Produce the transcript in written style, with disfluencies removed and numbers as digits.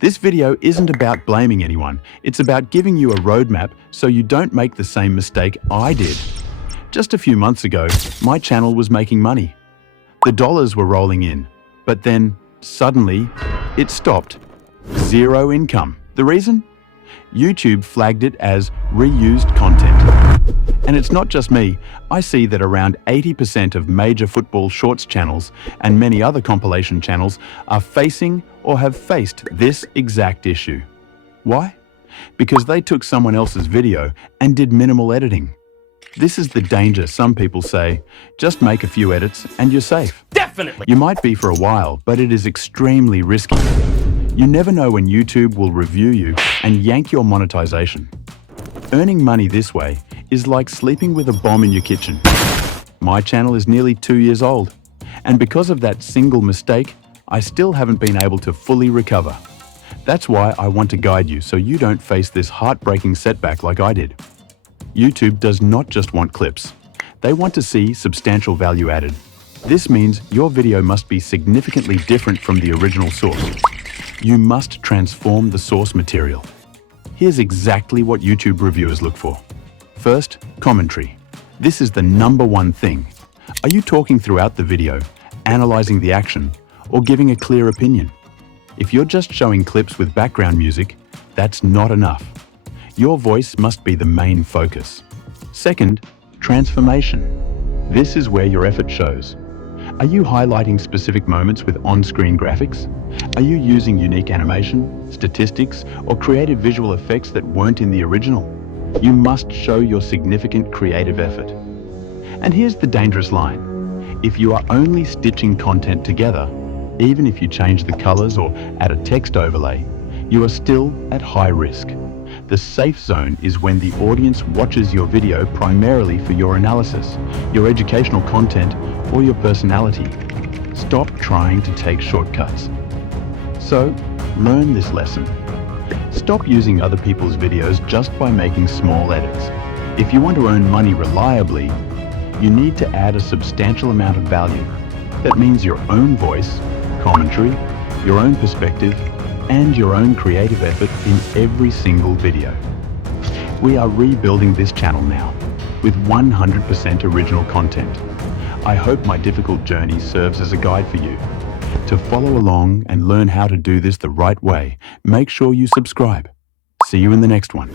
This video isn't about blaming anyone, it's about giving you a roadmap so you don't make the same mistake I did. Just a few months ago, my channel was making money. The dollars were rolling in, but then, suddenly, it stopped. Zero income. The reason? YouTube flagged it as reused content. And it's not just me. I see that around 80% of major football shorts channels and many other compilation channels are facing or have faced this exact issue. Why? Because they took someone else's video and did minimal editing. This is the danger. Some people say, just make a few edits and you're safe. Definitely! You might be for a while, but it is extremely risky. You never know when YouTube will review you and yank your monetization. Earning money this way is like sleeping with a bomb in your kitchen. My channel is nearly 2 years old, and because of that single mistake, I still haven't been able to fully recover. That's why I want to guide you so you don't face this heartbreaking setback like I did. YouTube does not just want clips. They want to see substantial value added. This means your video must be significantly different from the original source. You must transform the source material. Here's exactly what YouTube reviewers look for. First, commentary. This is the #1 thing. Are you talking throughout the video, analyzing the action, or giving a clear opinion? If you're just showing clips with background music, that's not enough. Your voice must be the main focus. Second, transformation. This is where your effort shows. Are you highlighting specific moments with on-screen graphics? Are you using unique animation, statistics, or creative visual effects that weren't in the original? You must show your significant creative effort. And here's the dangerous line. If you are only stitching content together, even if you change the colors or add a text overlay, you are still at high risk. The safe zone is when the audience watches your video primarily for your analysis, your educational content, or your personality. Stop trying to take shortcuts. So, learn this lesson. Stop using other people's videos just by making small edits. If you want to earn money reliably, you need to add a substantial amount of value. That means your own voice, commentary, your own perspective, and your own creative effort in every single video. We are rebuilding this channel now with 100% original content. I hope my difficult journey serves as a guide for you. To follow along and learn how to do this the right way, make sure you subscribe. See you in the next one.